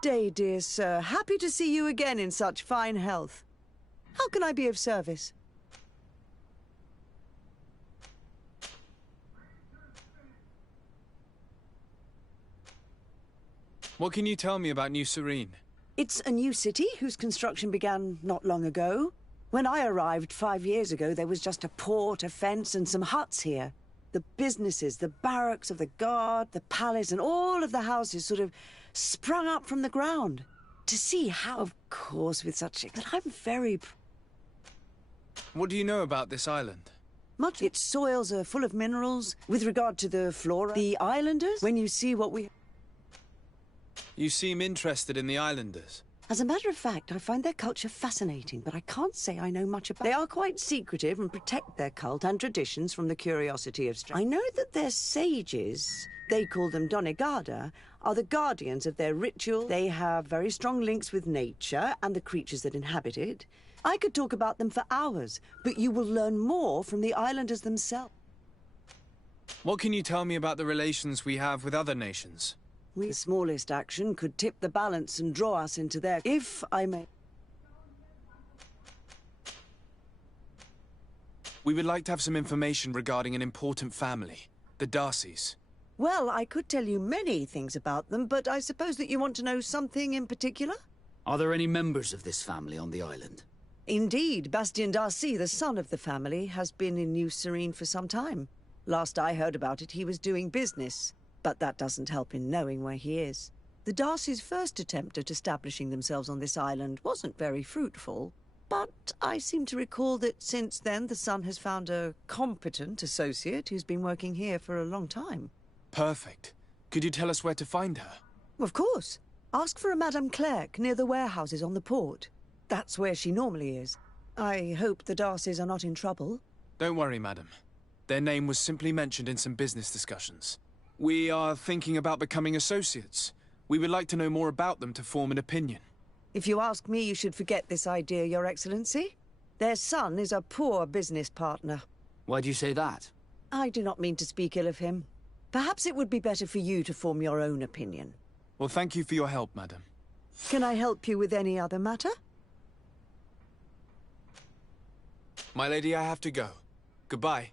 Day, dear sir. Happy to see you again in such fine health. How can I be of service? What can you tell me about New Serene? It's a new city whose construction began not long ago. When I arrived 5 years ago, there was just a port, a fence, and some huts here. The businesses, the barracks of the guard, the palace, and all of the houses sort of sprung up from the ground. To see how, of course, with such... But I'm very... What do you know about this island? Much. Its soils are full of minerals. With regard to the flora, the islanders, when you see what we... You seem interested in the islanders. As a matter of fact, I find their culture fascinating, but I can't say I know much about it. They are quite secretive and protect their cult and traditions from the curiosity of strangers. I know that their sages, they call them Donegada, are the guardians of their ritual. They have very strong links with nature and the creatures that inhabit it. I could talk about them for hours, but you will learn more from the islanders themselves. What can you tell me about the relations we have with other nations? The smallest action could tip the balance and draw us into their... If I may... We would like to have some information regarding an important family, the Darcys. Well, I could tell you many things about them, but I suppose that you want to know something in particular? Are there any members of this family on the island? Indeed, Bastien Darcy, the son of the family, has been in New Serene for some time. Last I heard about it, he was doing business. But that doesn't help in knowing where he is. The Darcys' first attempt at establishing themselves on this island wasn't very fruitful. But I seem to recall that since then the son has found a competent associate who's been working here for a long time. Perfect. Could you tell us where to find her? Of course. Ask for a Madame Clerc near the warehouses on the port. That's where she normally is. I hope the Darcys are not in trouble. Don't worry, madam. Their name was simply mentioned in some business discussions. We are thinking about becoming associates. We would like to know more about them to form an opinion. If you ask me, you should forget this idea, Your Excellency. Their son is a poor business partner. Why do you say that? I do not mean to speak ill of him. Perhaps it would be better for you to form your own opinion. Well, thank you for your help, madam. Can I help you with any other matter? My lady, I have to go. Goodbye.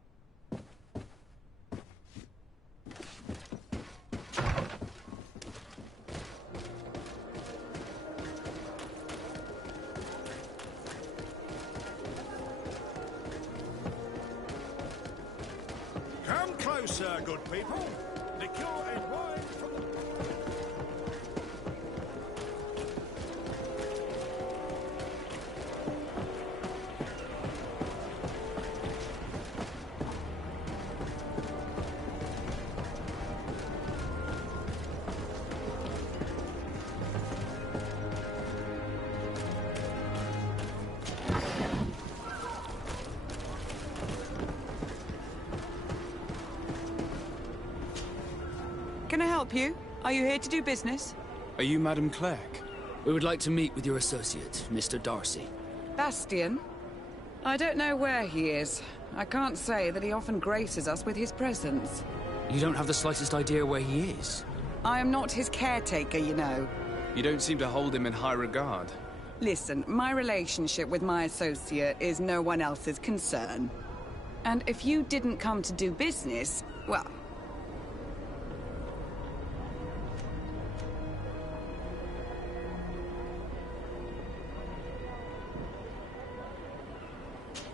Come closer, good people. Liqueur and wine from the... Can I help you? Are you here to do business? Are you Madame Clerc? We would like to meet with your associate, Mr. Darcy. Bastien? I don't know where he is. I can't say that he often graces us with his presence. You don't have the slightest idea where he is? I am not his caretaker, you know. You don't seem to hold him in high regard. Listen, my relationship with my associate is no one else's concern. And if you didn't come to do business, well...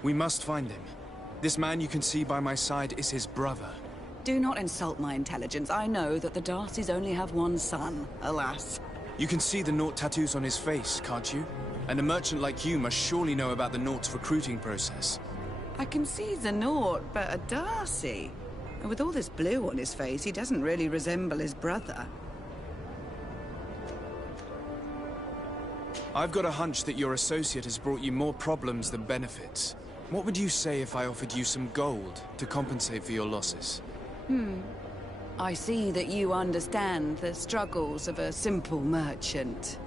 We must find him. This man you can see by my side is his brother. Do not insult my intelligence. I know that the Darcys only have one son, alas. You can see the Naught tattoos on his face, can't you? And a merchant like you must surely know about the Naught's recruiting process. I can see the Naught, but a Darcy? And with all this blue on his face, he doesn't really resemble his brother. I've got a hunch that your associate has brought you more problems than benefits. What would you say if I offered you some gold to compensate for your losses? I see that you understand the struggles of a simple merchant.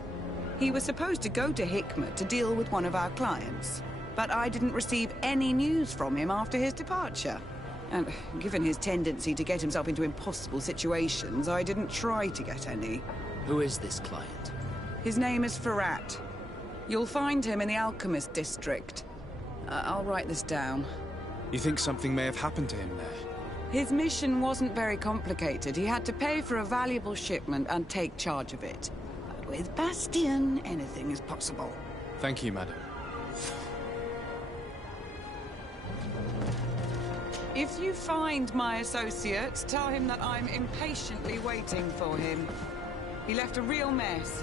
He was supposed to go to Hikmet to deal with one of our clients, but I didn't receive any news from him after his departure. And given his tendency to get himself into impossible situations, I didn't try to get any. Who is this client? His name is Farrat. You'll find him in the Alchemist District. I'll write this down. You think something may have happened to him there? His mission wasn't very complicated. He had to pay for a valuable shipment and take charge of it. With Bastion, anything is possible. Thank you, madam. If you find my associate, tell him that I'm impatiently waiting for him. He left a real mess.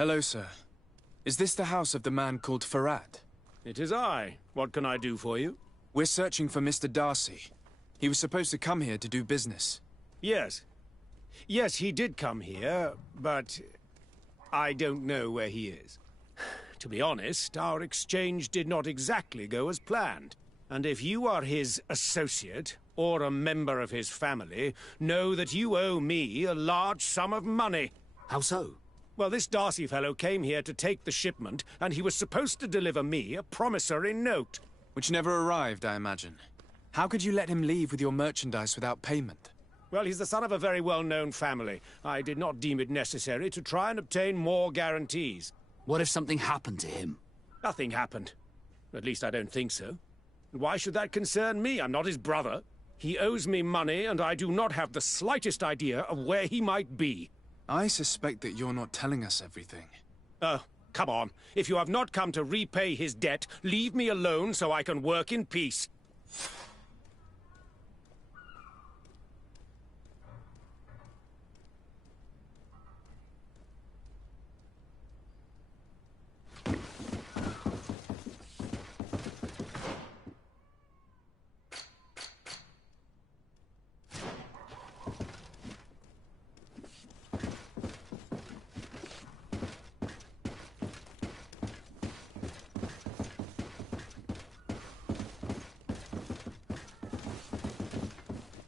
Hello, sir. Is this the house of the man called Farrat? It is I. What can I do for you? We're searching for Mr. Darcy. He was supposed to come here to do business. Yes. Yes, he did come here, but I don't know where he is. To be honest, our exchange did not exactly go as planned. And if you are his associate, or a member of his family, know that you owe me a large sum of money. How so? Well, this Darcy fellow came here to take the shipment, and he was supposed to deliver me a promissory note. Which never arrived, I imagine. How could you let him leave with your merchandise without payment? Well, he's the son of a very well-known family. I did not deem it necessary to try and obtain more guarantees. What if something happened to him? Nothing happened. At least I don't think so. Why should that concern me? I'm not his brother. He owes me money, and I do not have the slightest idea of where he might be. I suspect that you're not telling us everything. Oh, come on. If you have not come to repay his debt, leave me alone so I can work in peace.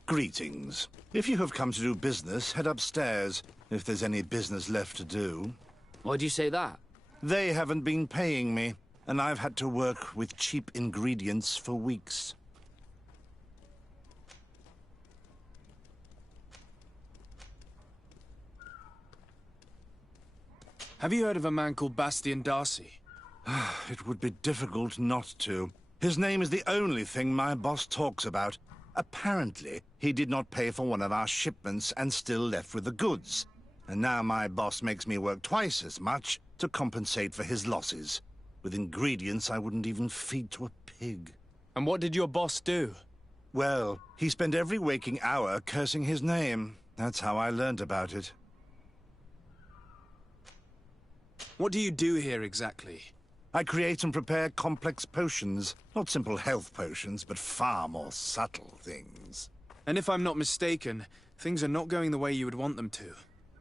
Greetings. If you have come to do business, head upstairs, if there's any business left to do. Why'd you say that? They haven't been paying me, and I've had to work with cheap ingredients for weeks. Have you heard of a man called Bastian Darcy? It would be difficult not to. His name is the only thing my boss talks about. Apparently, he did not pay for one of our shipments and still left with the goods. And now my boss makes me work twice as much to compensate for his losses. With ingredients I wouldn't even feed to a pig. And what did your boss do? Well, he spent every waking hour cursing his name. That's how I learned about it. What do you do here exactly? I create and prepare complex potions. Not simple health potions, but far more subtle things. And if I'm not mistaken, things are not going the way you would want them to.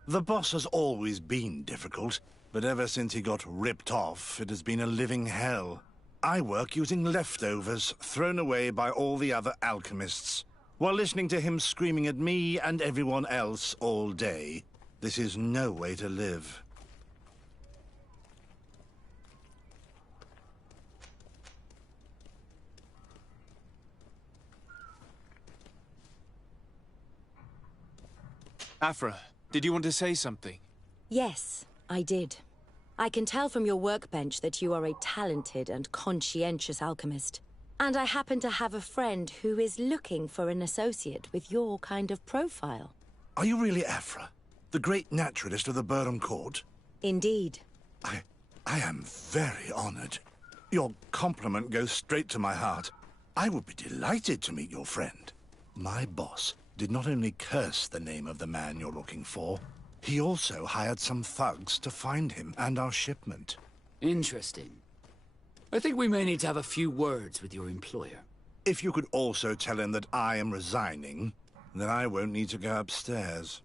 The boss has always been difficult, but ever since he got ripped off, it has been a living hell. I work using leftovers thrown away by all the other alchemists, while listening to him screaming at me and everyone else all day. This is no way to live. Afra, did you want to say something? Yes, I did. I can tell from your workbench that you are a talented and conscientious alchemist. And I happen to have a friend who is looking for an associate with your kind of profile. Are you really Afra, the great naturalist of the Burnham Court? Indeed. I am very honored. Your compliment goes straight to my heart. I would be delighted to meet your friend. My boss did not only curse the name of the man you're looking for, he also hired some thugs to find him and our shipment. Interesting. I think we may need to have a few words with your employer. If you could also tell him that I am resigning, then I won't need to go upstairs.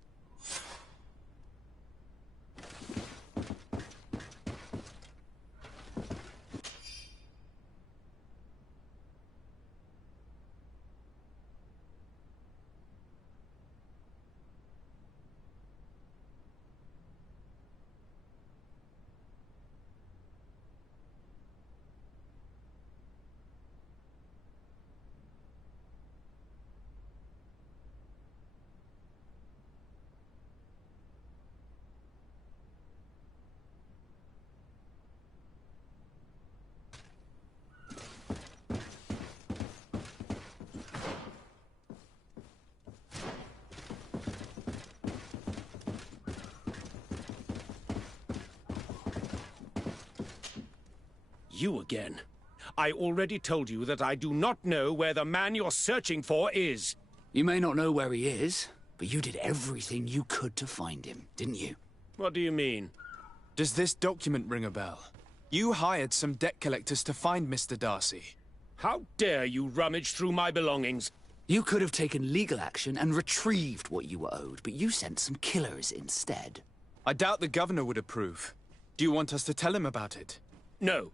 You again. I already told you that I do not know where the man you're searching for is. You may not know where he is, but you did everything you could to find him, didn't you? What do you mean? Does this document ring a bell? You hired some debt collectors to find Mr. Darcy. How dare you rummage through my belongings? You could have taken legal action and retrieved what you were owed, but you sent some killers instead. I doubt the governor would approve. Do you want us to tell him about it? No.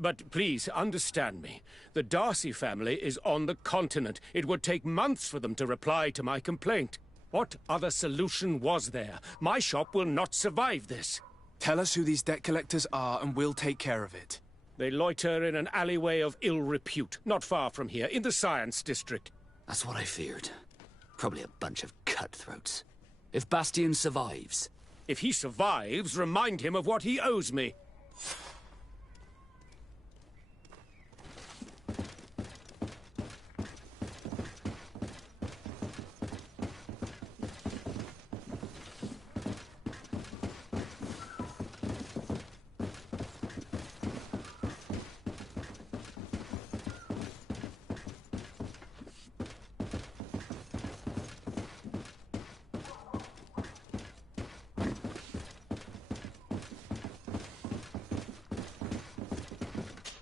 But please, understand me. The Darcy family is on the continent. It would take months for them to reply to my complaint. What other solution was there? My shop will not survive this. Tell us who these debt collectors are and we'll take care of it. They loiter in an alleyway of ill repute, not far from here, in the Science District. That's what I feared. Probably a bunch of cutthroats. If Bastian survives... If he survives, remind him of what he owes me.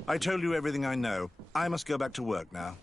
I told you everything I know. I must go back to work now.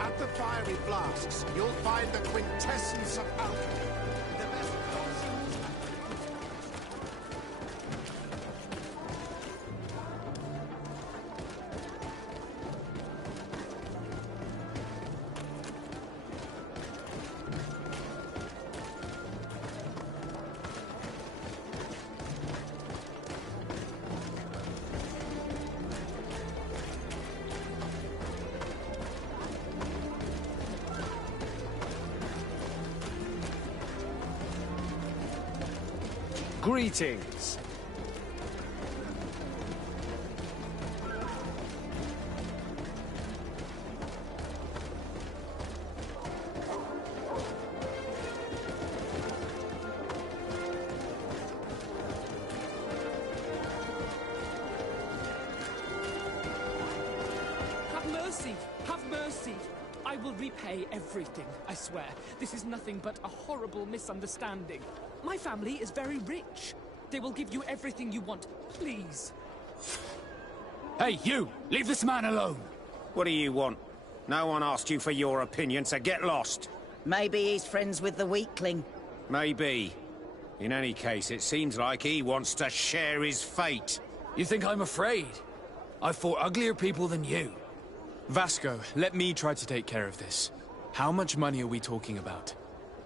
At the fiery flasks, you'll find the quintessence of alchemy. The best potions. Greetings. Have mercy! Have mercy! I will repay everything, I swear. This is nothing but a horrible misunderstanding. My family is very rich. They will give you everything you want. Please. Hey, you! Leave this man alone! What do you want? No one asked you for your opinion, so get lost. Maybe he's friends with the weakling. Maybe. In any case, it seems like he wants to share his fate. You think I'm afraid? I've fought uglier people than you. Vasco, let me try to take care of this. How much money are we talking about?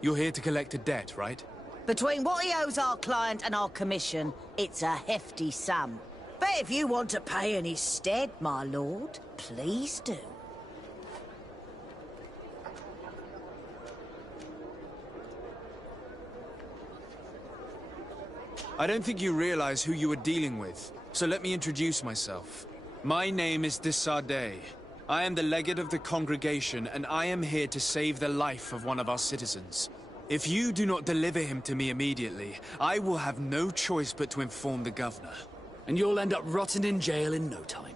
You're here to collect a debt, right? Between what he owes our client and our commission, it's a hefty sum. But if you want to pay in his stead, my lord, please do. I don't think you realize who you are dealing with, so let me introduce myself. My name is de Sardet. I am the legate of the congregation, and I am here to save the life of one of our citizens. If you do not deliver him to me immediately, I will have no choice but to inform the governor. And you'll end up rotting in jail in no time.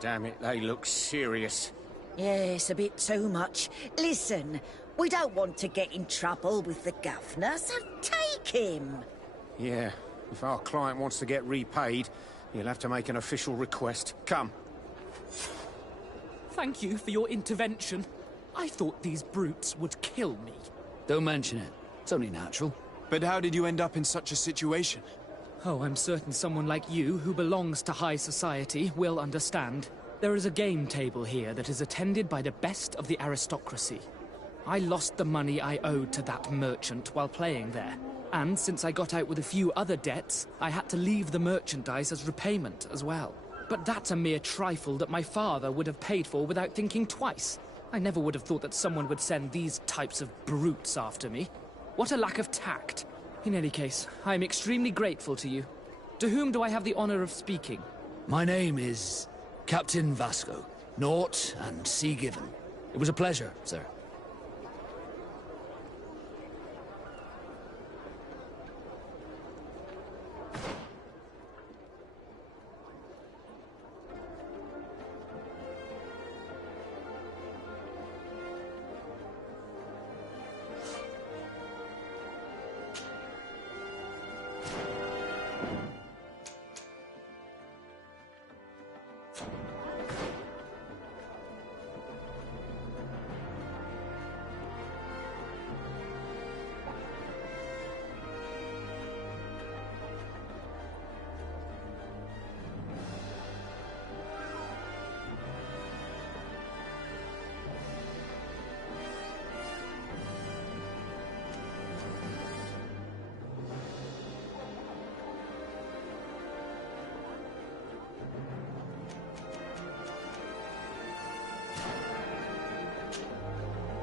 Damn it, they look serious. Yes, a bit too much. Listen, we don't want to get in trouble with the governor, so take him. Yeah, if our client wants to get repaid, he'll have to make an official request. Come. Thank you for your intervention. I thought these brutes would kill me. Don't mention it. It's only natural. But how did you end up in such a situation? Oh, I'm certain someone like you, who belongs to high society, will understand. There is a game table here that is attended by the best of the aristocracy. I lost the money I owed to that merchant while playing there. And since I got out with a few other debts, I had to leave the merchandise as repayment as well. But that's a mere trifle that my father would have paid for without thinking twice. I never would have thought that someone would send these types of brutes after me. What a lack of tact. In any case, I am extremely grateful to you. To whom do I have the honor of speaking? My name is Captain Vasco. Naught and sea given. It was a pleasure, sir.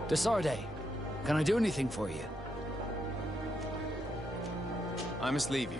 Desarde, can I do anything for you? I must leave you.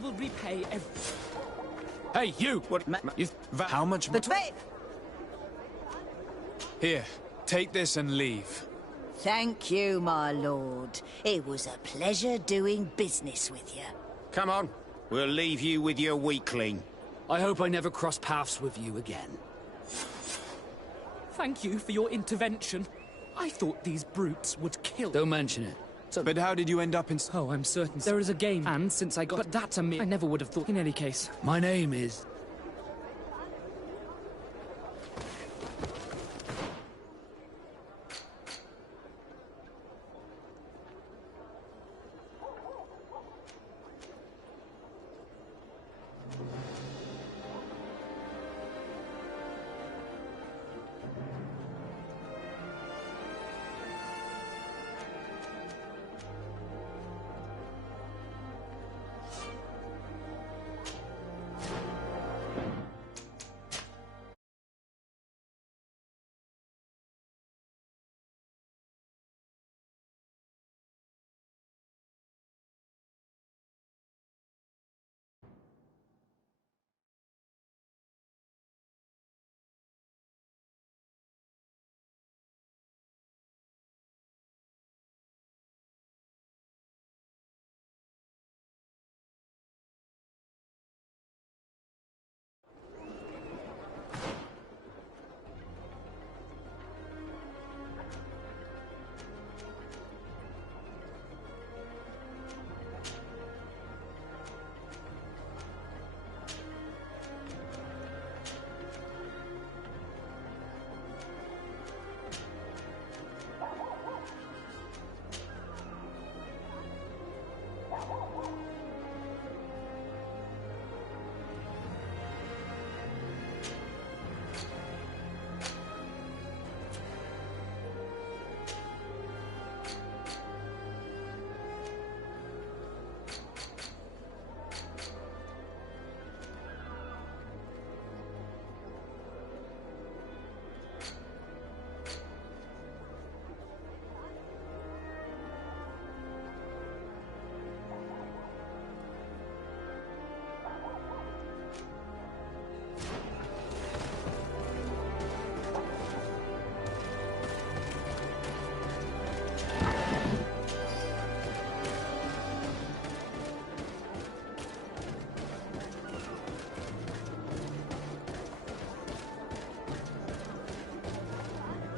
will repay every... Hey, you! What? How much? But wait! Here, take this and leave. Thank you, my lord. It was a pleasure doing business with you. Come on. We'll leave you with your weakling. I hope I never cross paths with you again. Thank you for your intervention. I thought these brutes would kill... Don't mention it. But how did you end up in... Oh, I'm certain there is a game, and since I got... But that's a me. I never would have thought in any case. My name is...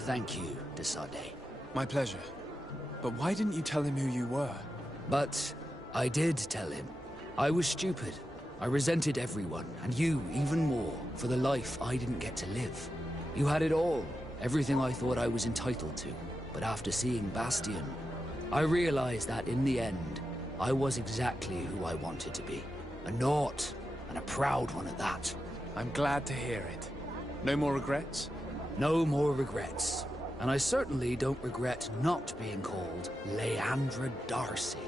Thank you, Desade. My pleasure. But why didn't you tell him who you were? But I did tell him. I was stupid. I resented everyone, and you even more, for the life I didn't get to live. You had it all, everything I thought I was entitled to. But after seeing Bastion, I realized that in the end, I was exactly who I wanted to be. A naught, and a proud one at that. I'm glad to hear it. No more regrets? No more regrets. And I certainly don't regret not being called Leandra Darcy.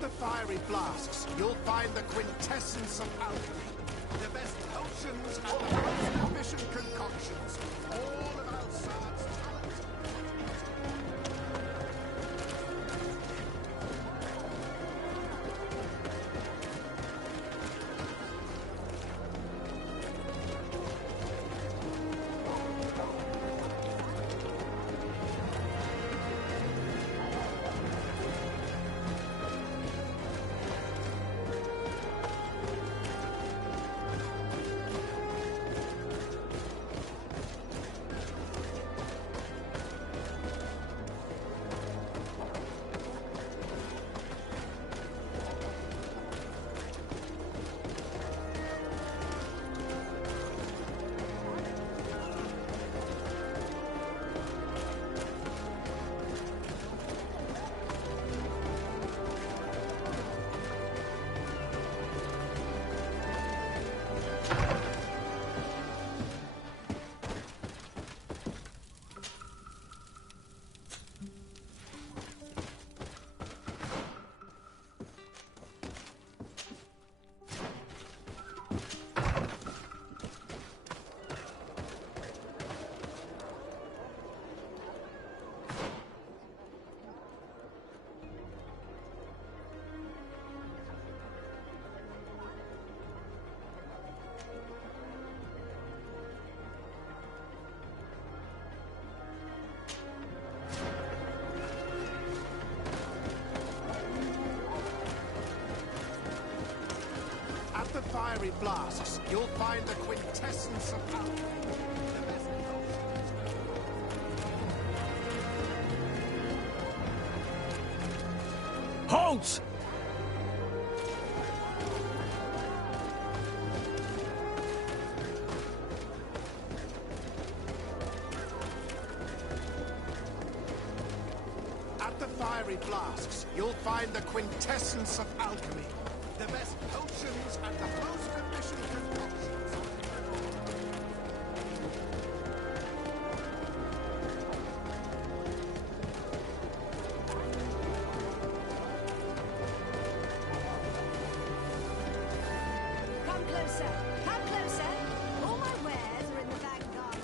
The fiery flasks, you'll find the quintessence of alchemy. The best potions and the most efficient concoctions. All of Alsad's talent. At the fiery flasks, you'll find the quintessence of alchemy. The best Halt! At the fiery flasks, you'll find the quintessence of alchemy. The best potions and the most efficient concoctions. Come closer. Come closer. All my wares are in the vanguard.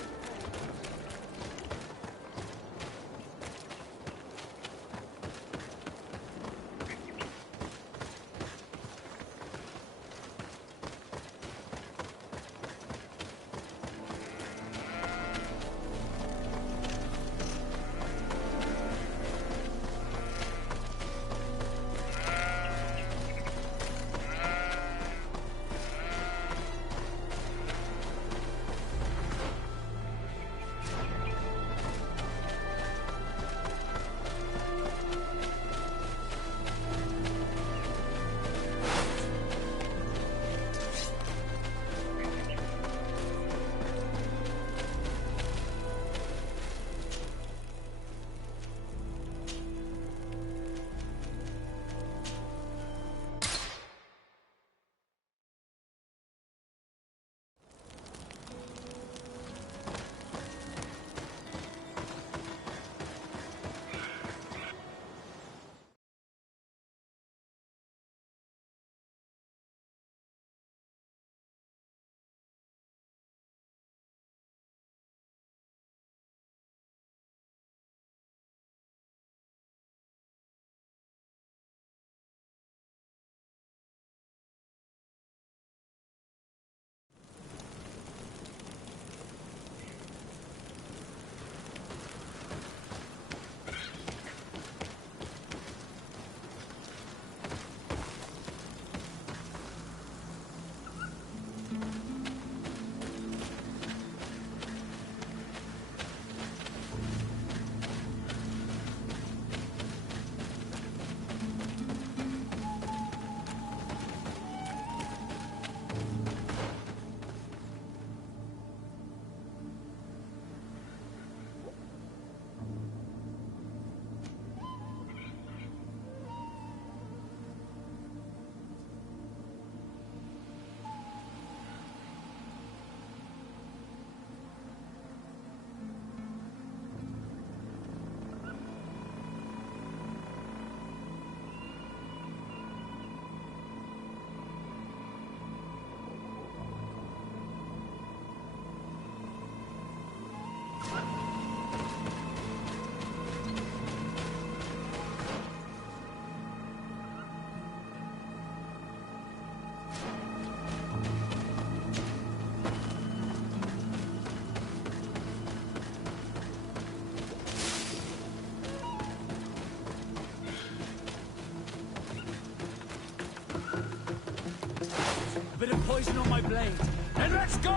A bit of poison on my blade. And let's go!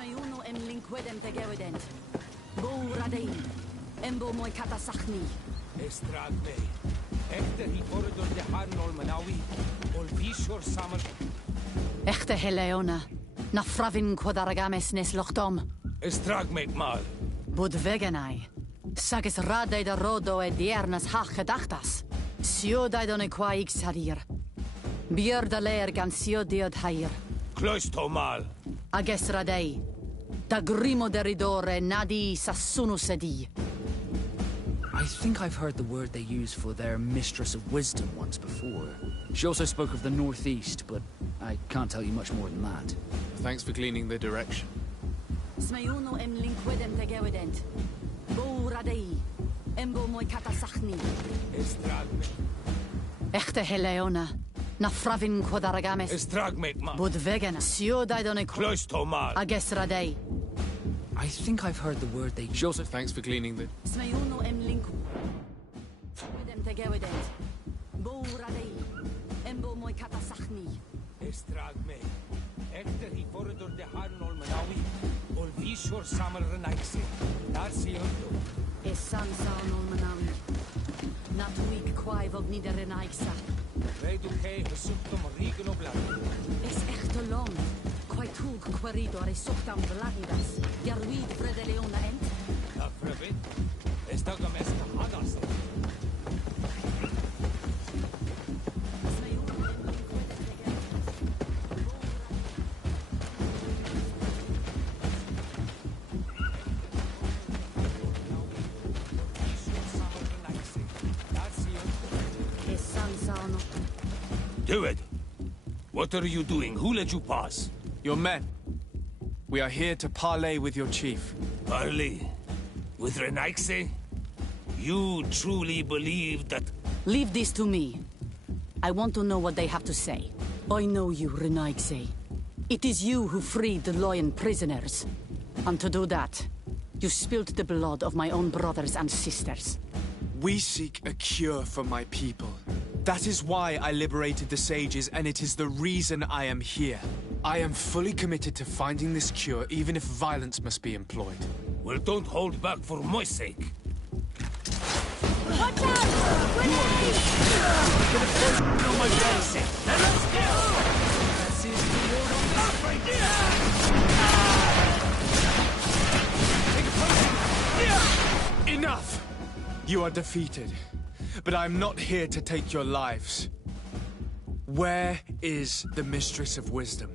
Smeuno em linquedem tegewident. Bo radein. Embo moi katasachni. Estrad me. Echte hi corridor de Harnol Manawi. Ol Vishor Summer. Echte Heleona. Na fravin quadaragames nes lochtom. Estrag me mal. Bud veganai. Sagis radei da rodo e diernas hach gedachtas. Sio daidon e qua ix harir. Bier da leer gan sio diod hair. Cloisto mal. Ages radei. Da grimo deridore nadi sassunu sedi. I think I've heard the word they use for their Mistress of Wisdom once before. She also spoke of the Northeast, but I can't tell you much more than that. Thanks for cleaning the direction. Smeuno em linquedem tegewident. Bo radei. Embo moi katasachni. Estrag me. Echte Heleona. Na fravin quadaragames. Estrag me mal. Bud vegan. Sio daidon e Cloisto mal. Ages radei. I think I've heard the word they... She also... Thanks for cleaning the... Smeuno em linku. Widem tegewident. Bo radei. Embo moi katasachni. Estrag me. Echte hi corridor de Harnol Manawi. Ol Vishor Summer Renaixi. Dar si undo. Es sansa non manawi. Nat week quae vog niederenaixa. Redu ke gesuktum rigen op blad. Es echte long. Quae tug querido are suctam vladidas. Jarwid Fredeleona ent. Na Frevin. Estagam esta hadas. Es sansa no. Do it. What are you doing? Who let you pass? Your men. We are here to parley with your chief. Parley. With Renaixi? You truly believe that... Leave this to me. I want to know what they have to say. I know you, Renaigse. It is you who freed the Loyan prisoners. And to do that, you spilled the blood of my own brothers and sisters. We seek a cure for my people. That is why I liberated the sages, and it is the reason I am here. I am fully committed to finding this cure, even if violence must be employed. Well, don't hold back for my sake. Watch out! Grenade! No, my friends. Let's go! Enough! You are defeated, but I am not here to take your lives. Where is the Mistress of Wisdom?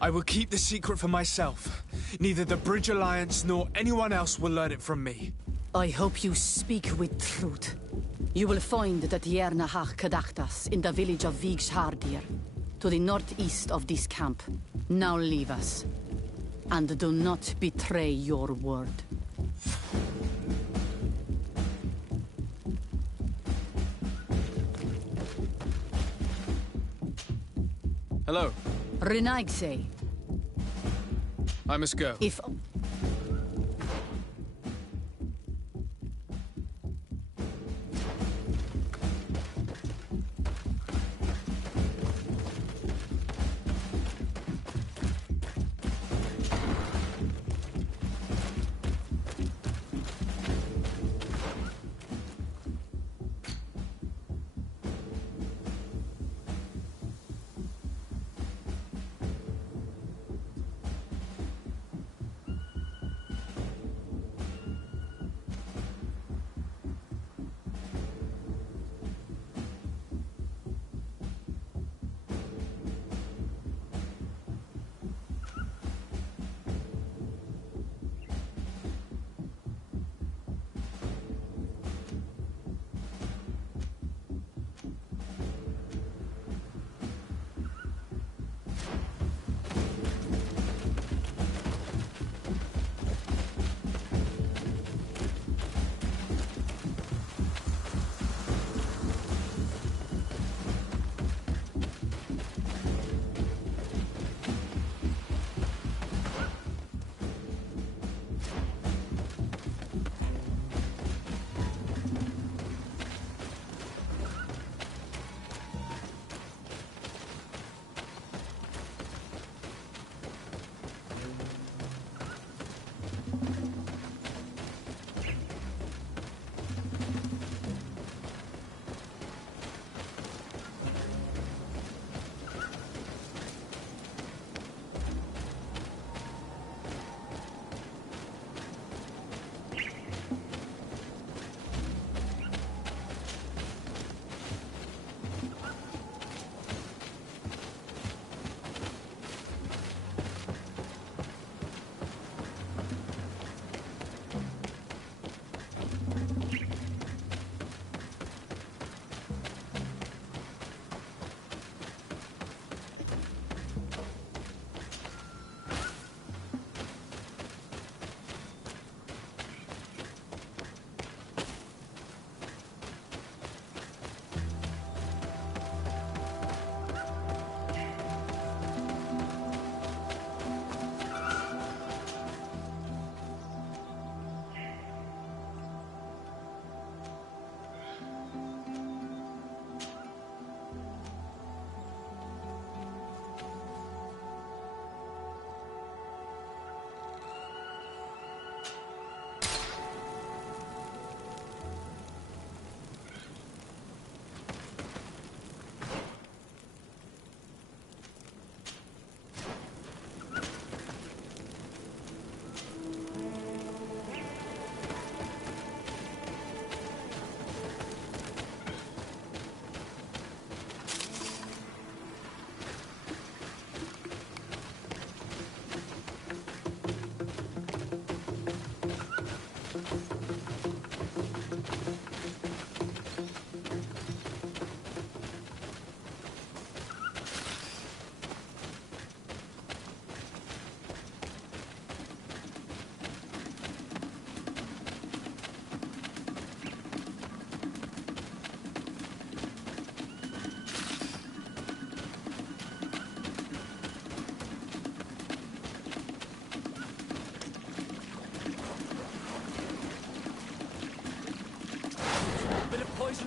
I will keep the secret for myself. Neither the Bridge Alliance nor anyone else will learn it from me. I hope you speak with truth. You will find the Tierna Hach Kadachtas in the village of Vigshardir, to the northeast of this camp. Now leave us. And do not betray your word. Hello. Renaigse. I must go. If...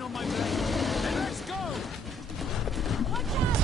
on my blade. Then let's go! Watch out!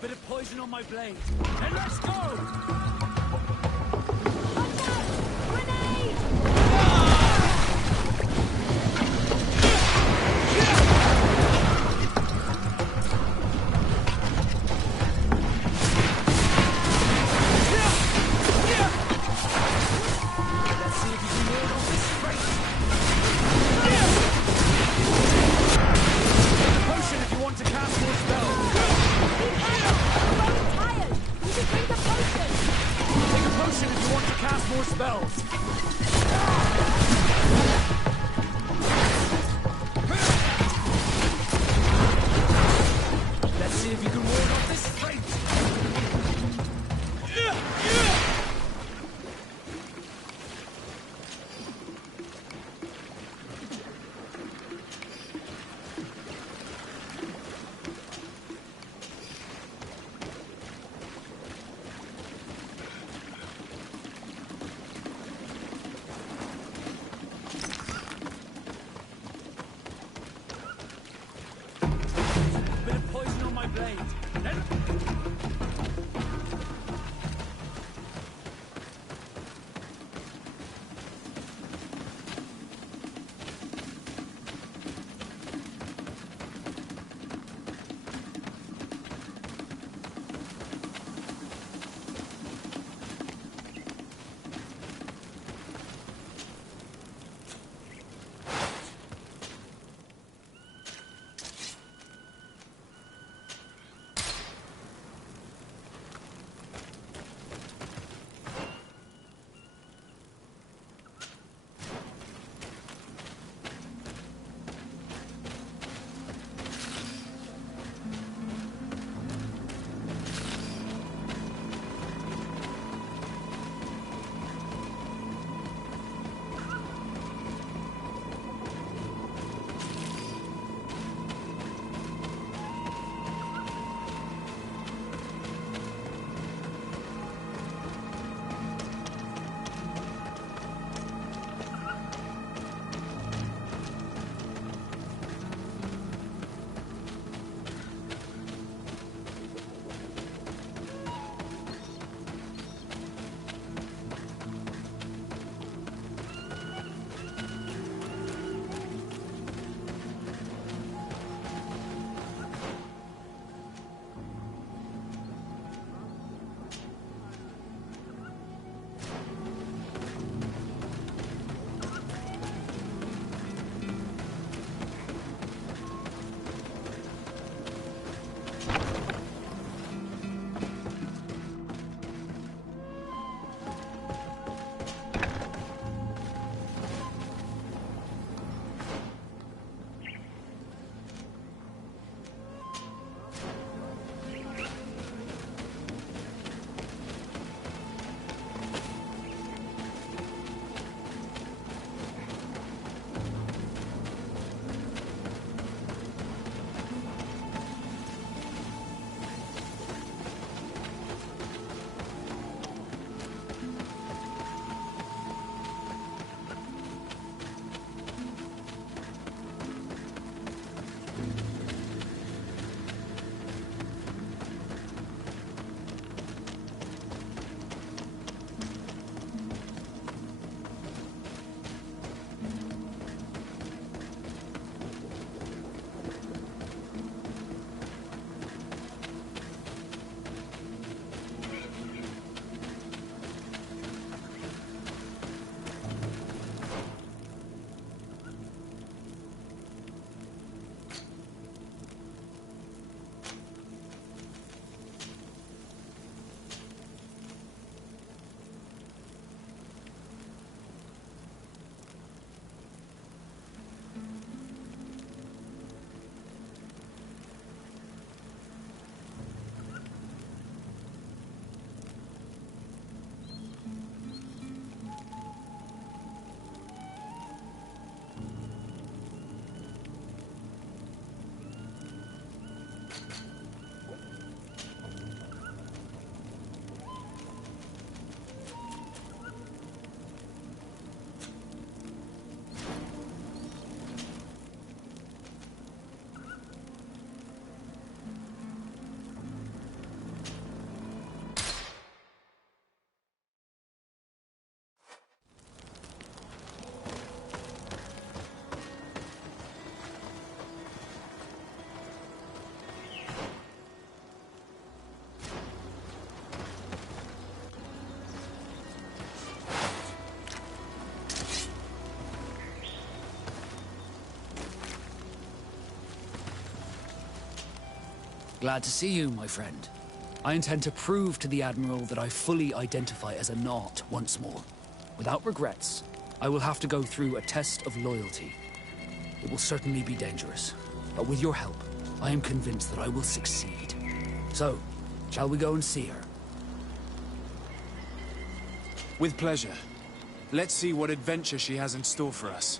Bit of poison on my blade. Then let's go! Watch out! Grenade! Let's see if you can ward off this straight. Potion if you want to cast more spells. Tired! You should drink a potion! Take a potion if you want to cast more spells. Let's see if you can ward off this straight. Bit of poison on my blade. Then... Glad to see you, my friend. I intend to prove to the Admiral that I fully identify as a Naut once more. Without regrets, I will have to go through a test of loyalty. It will certainly be dangerous, but with your help, I am convinced that I will succeed. So, shall we go and see her? With pleasure. Let's see what adventure she has in store for us.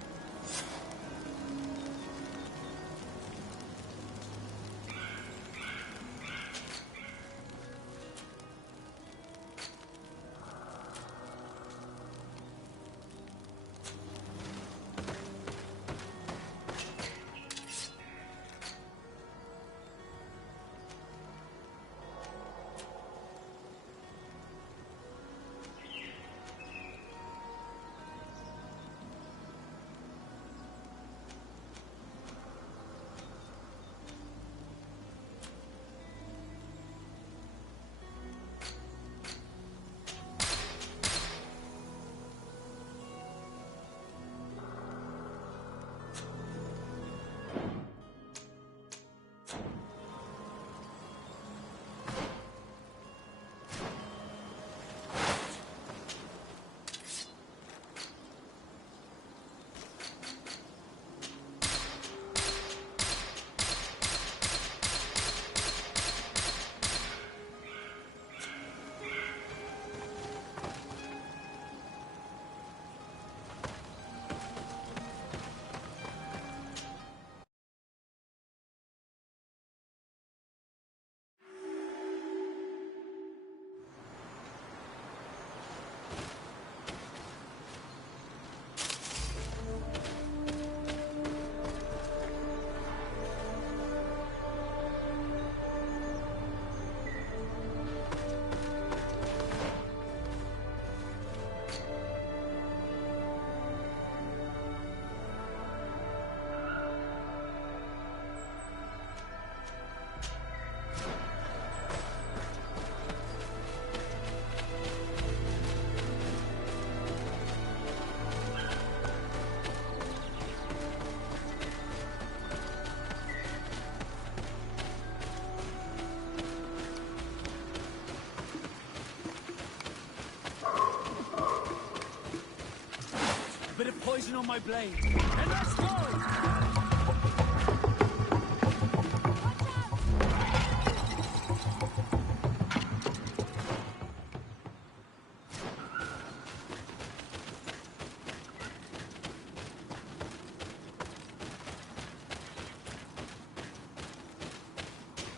Bit of poison on my blade. And let's go!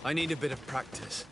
I need a bit of practice.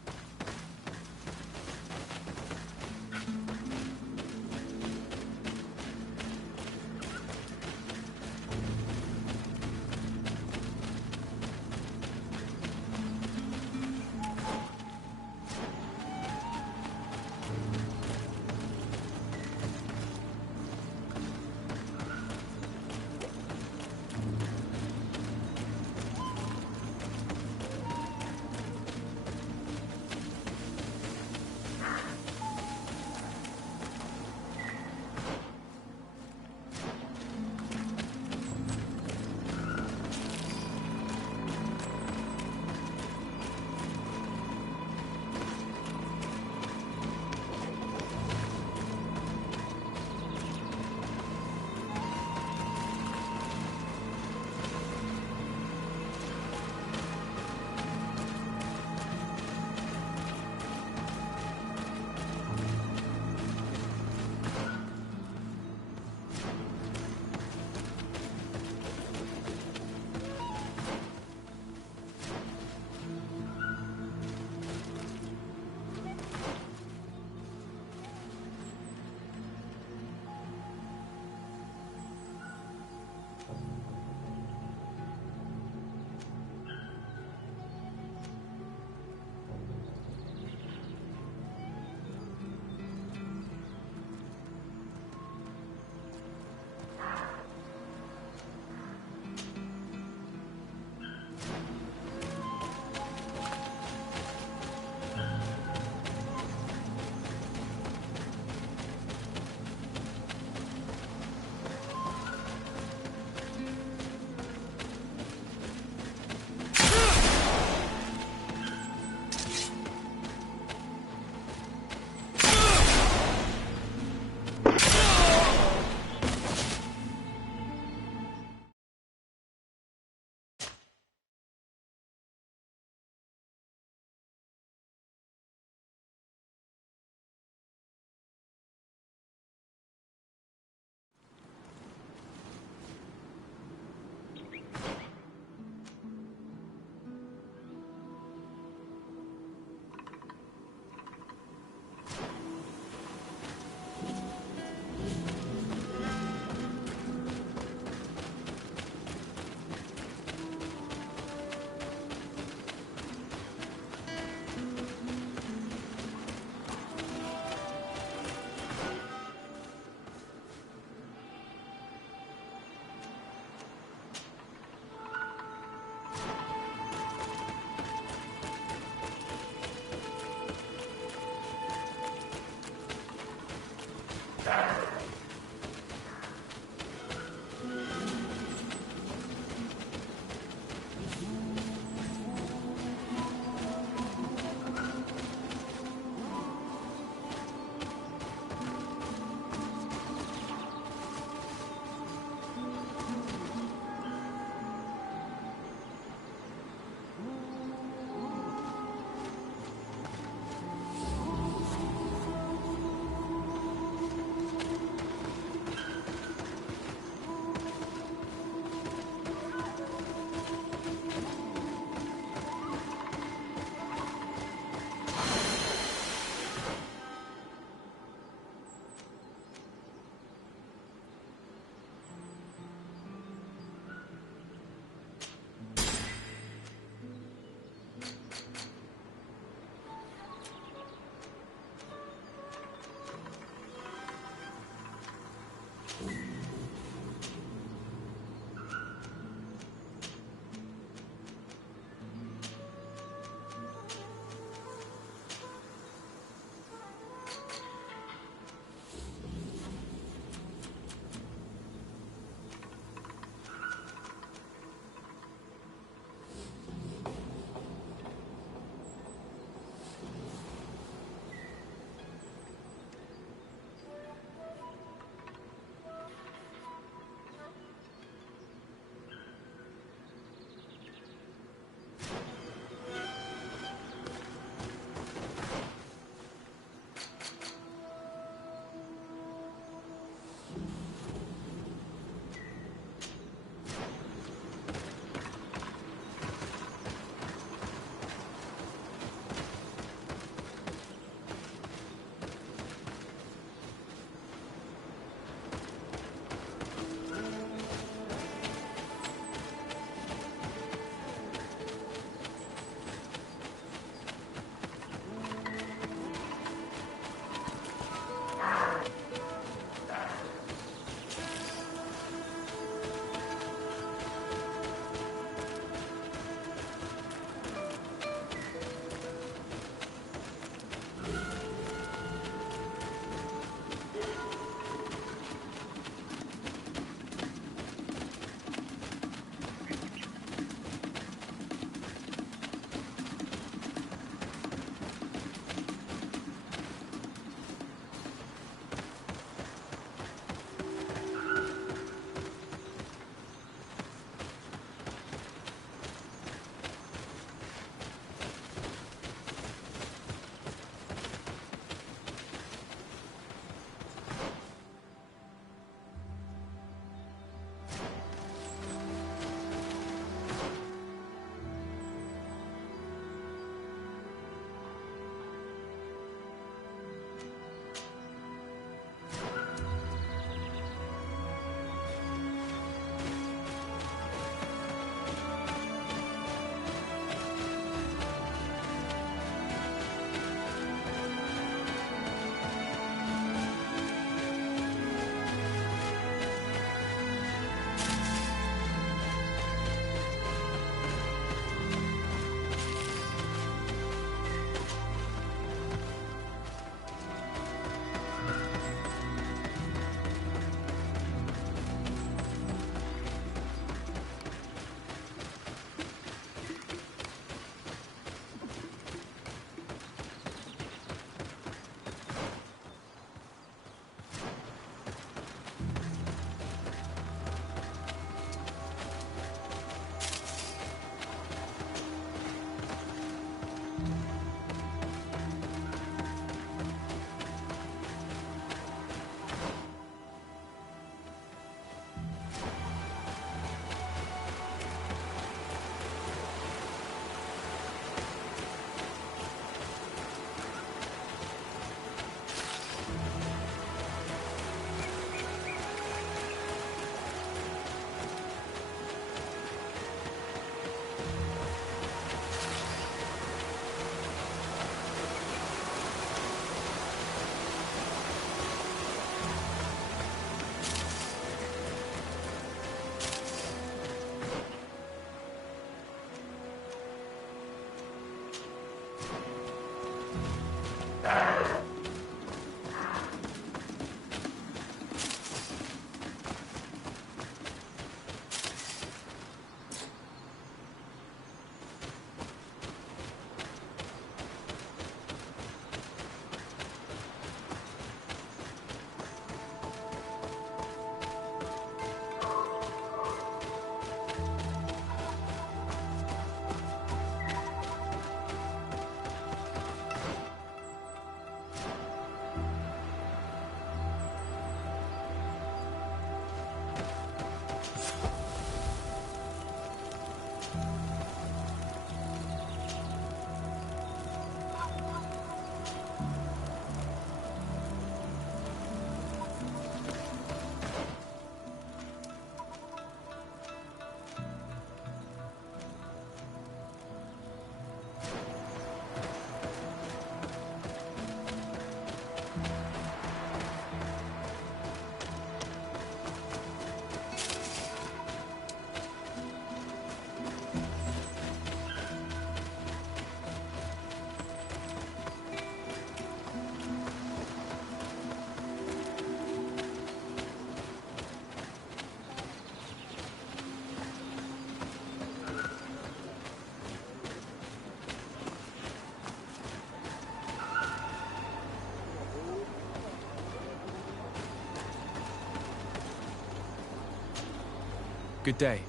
Good day.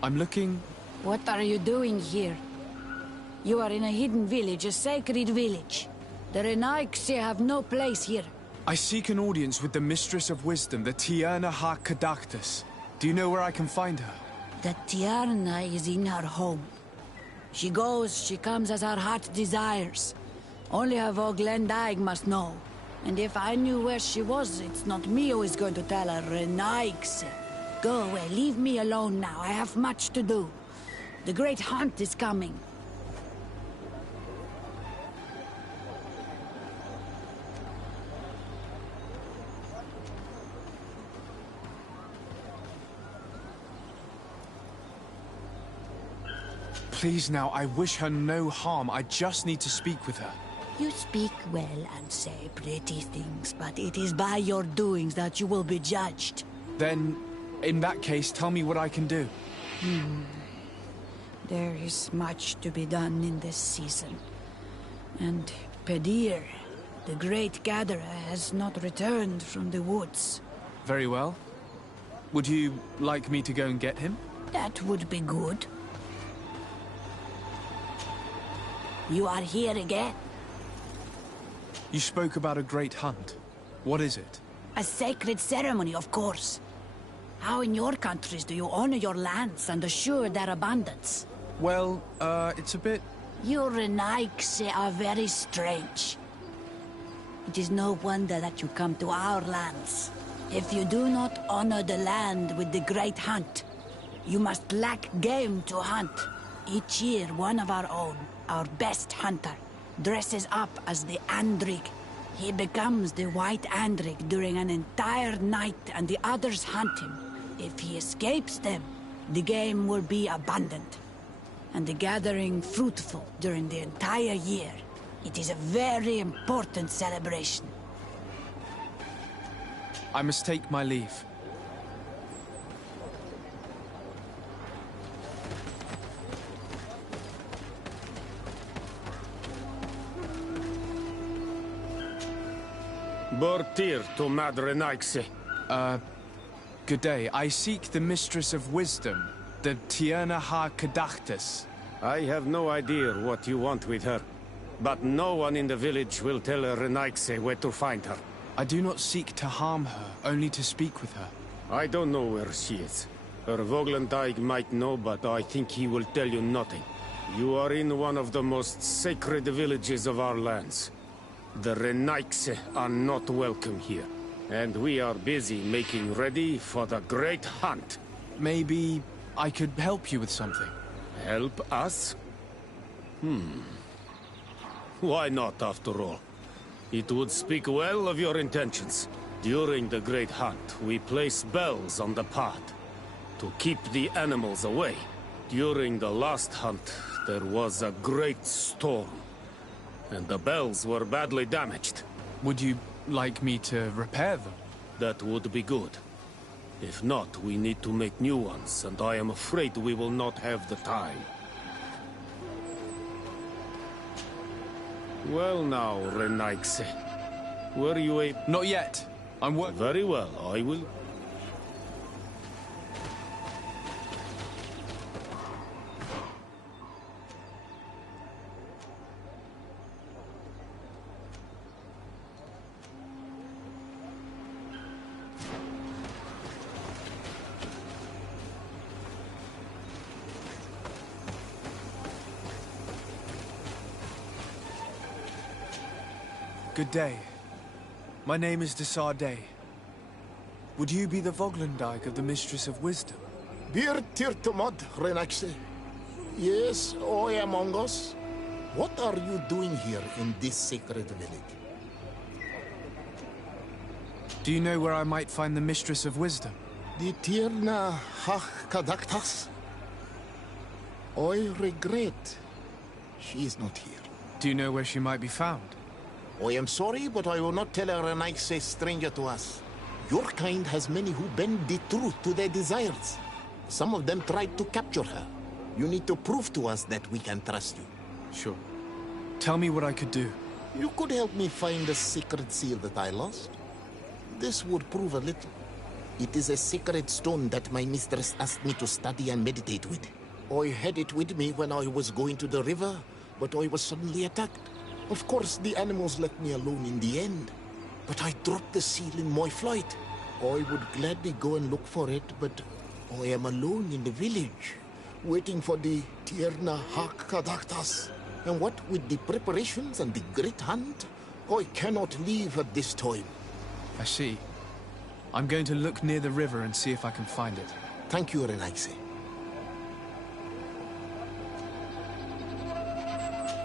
I'm looking... What are you doing here? You are in a hidden village, a sacred village. The Renaigse have no place here. I seek an audience with the Mistress of Wisdom, the Tierna Ha-Kadactus. Do you know where I can find her? The Tierna is in her home. She goes, she comes as her heart desires. Only her Voglendaig must know. And if I knew where she was, it's not me who is going to tell her, Renaigse. Go away, leave me alone now. I have much to do. The great hunt is coming. Please now, I wish her no harm. I just need to speak with her. You speak well and say pretty things, but it is by your doings that you will be judged. Then, in that case, tell me what I can do. There is much to be done in this season. And Pedir, the great gatherer, has not returned from the woods. Very well. Would you like me to go and get him? That would be good. You are here again? You spoke about a great hunt. What is it? A sacred ceremony, of course. How in your countries do you honor your lands and assure their abundance? Well, it's a bit... Your Renaigse are very strange. It is no wonder that you come to our lands. If you do not honor the land with the great hunt, you must lack game to hunt. Each year, one of our own, our best hunter, dresses up as the Andrig. He becomes the White Andrig during an entire night and the others hunt him. If he escapes them, the game will be abundant, and the gathering fruitful during the entire year. It is a very important celebration. I must take my leave. Bortir to Madre Renaigse. Good day. I seek the Mistress of Wisdom, the Tierna Ha-Kadactus. I have no idea what you want with her, but no one in the village will tell Renaigse where to find her. I do not seek to harm her, only to speak with her. I don't know where she is. Her Voglendaig might know, but I think he will tell you nothing. You are in one of the most sacred villages of our lands. The Renaigse are not welcome here, and we are busy making ready for the great hunt. Maybe I could help you with something. Help us? Why not, after all? It would speak well of your intentions. During the great hunt, we place bells on the path to keep the animals away. During the last hunt, there was a great storm, and the bells were badly damaged. Would you like me to repair them? That would be good. If not, we need to make new ones, and I am afraid we will not have the time. Well now, Renaigse. Were you a... Not yet. I'm working. Very well, I will... Good day. My name is Desarde. Would you be the Voglendaig of the Mistress of Wisdom? Bir tirtumod, Renaigse. Yes, I among us. What are you doing here in this sacred village? Do you know where I might find the Mistress of Wisdom? The Tierna Ha-Kadactus? I regret she is not here. Do you know where she might be found? I am sorry, but I will not tell a Renaigse stranger to us. Your kind has many who bend the truth to their desires. Some of them tried to capture her. You need to prove to us that we can trust you. Sure. Tell me what I could do. You could help me find the sacred seal that I lost. This would prove a little. It is a sacred stone that my mistress asked me to study and meditate with. I had it with me when I was going to the river, but I was suddenly attacked. Of course, the animals left me alone in the end. But I dropped the seal in my flight. I would gladly go and look for it, but I am alone in the village, waiting for the Tierna Hakadaktas. And what with the preparations and the great hunt, I cannot leave at this time. I see. I'm going to look near the river and see if I can find it. Thank you, Renaise.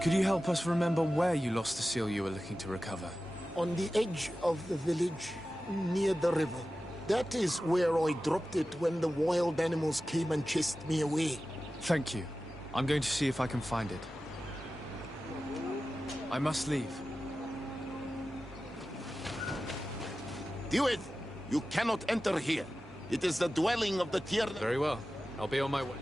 Could you help us remember where you lost the seal you were looking to recover? On the edge of the village, near the river. That is where I dropped it when the wild animals came and chased me away. Thank you. I'm going to see if I can find it. I must leave. Duet, you cannot enter here. It is the dwelling of the Tierna. Very well. I'll be on my way.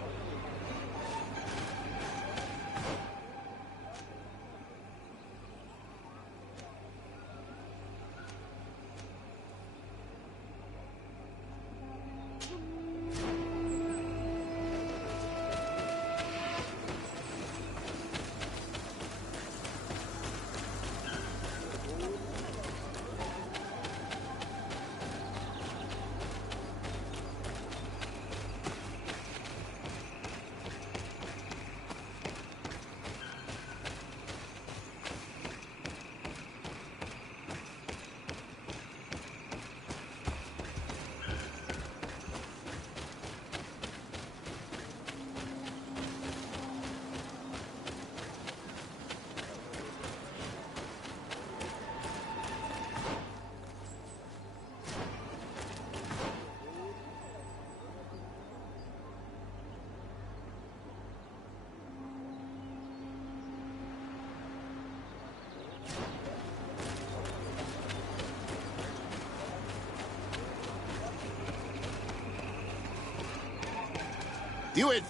Do it!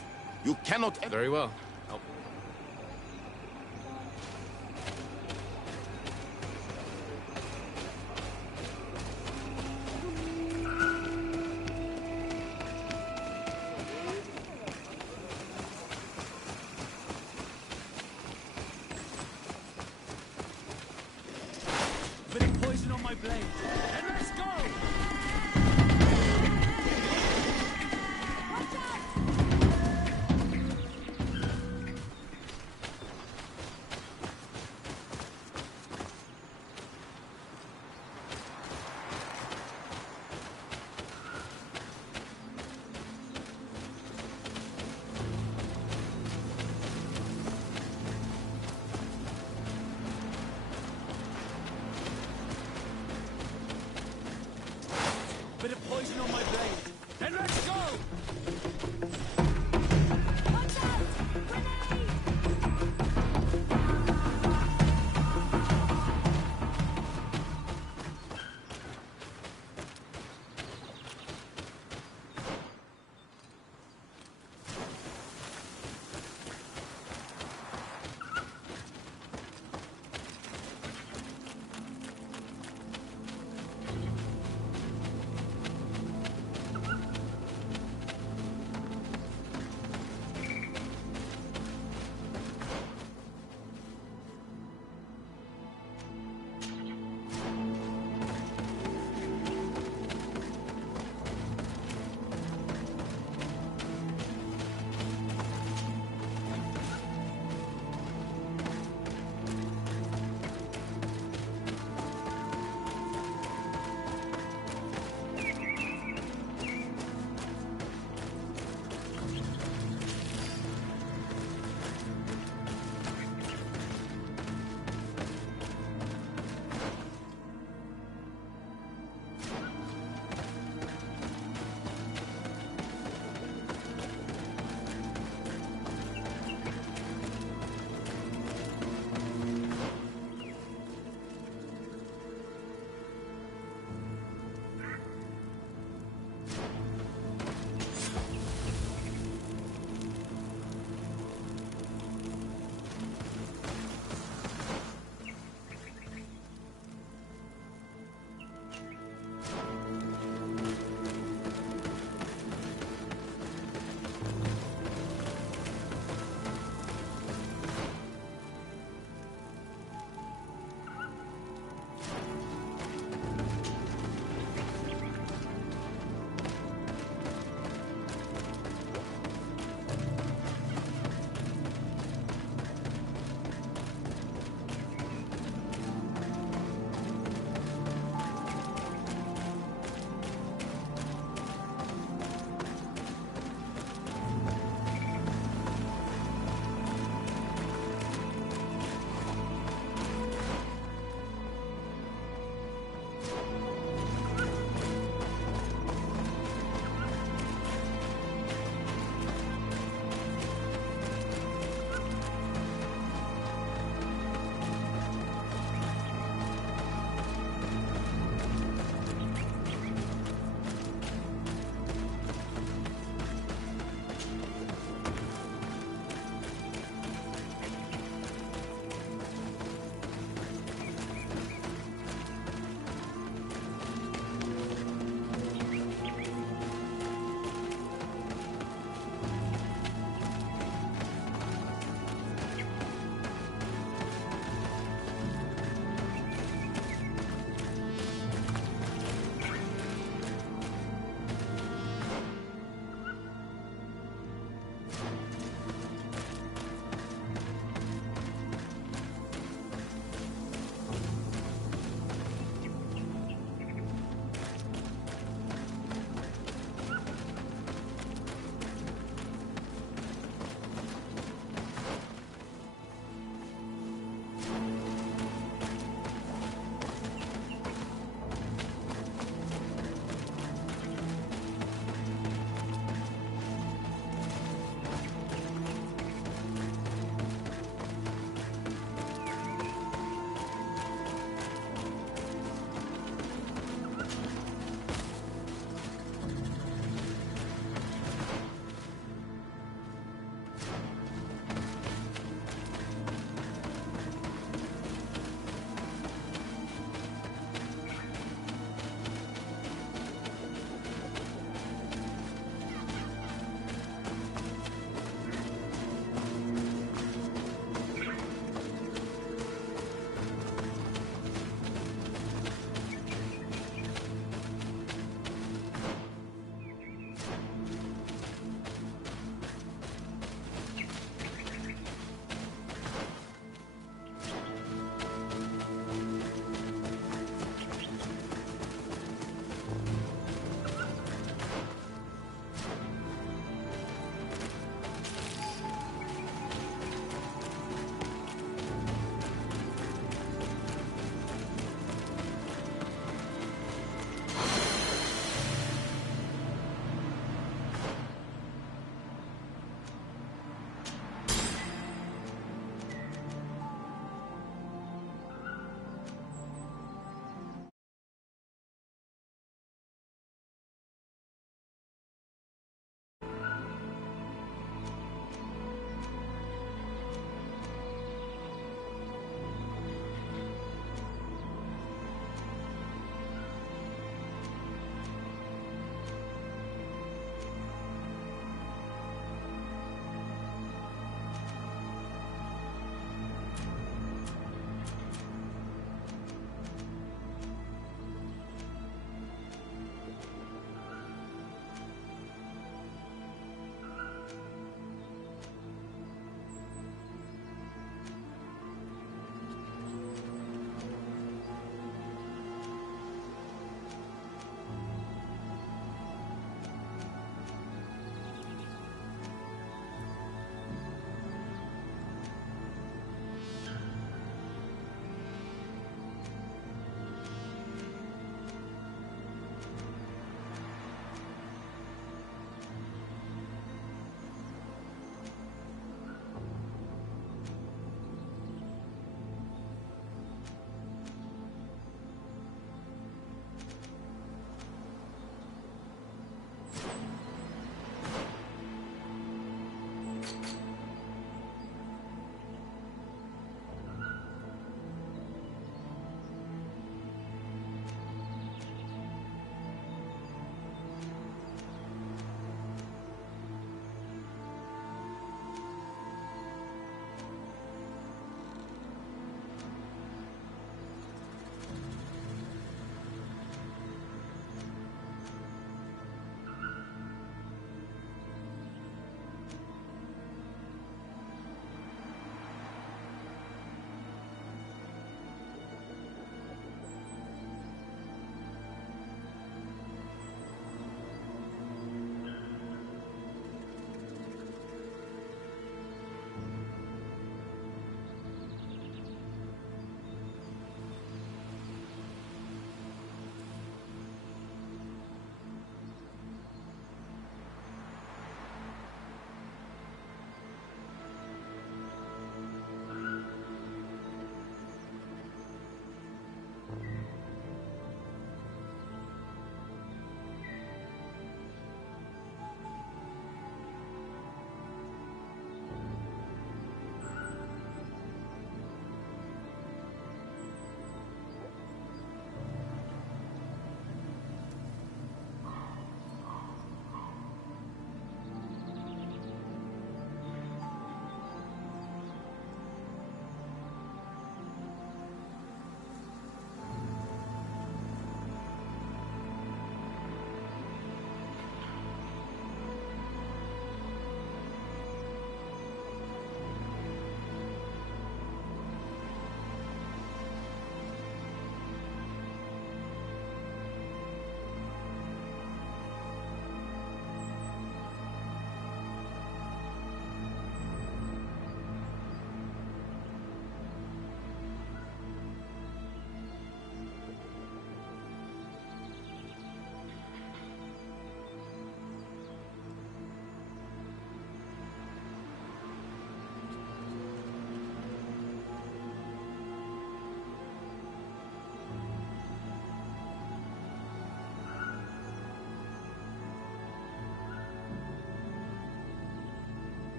You cannot... Very well. Putting poison on my blade.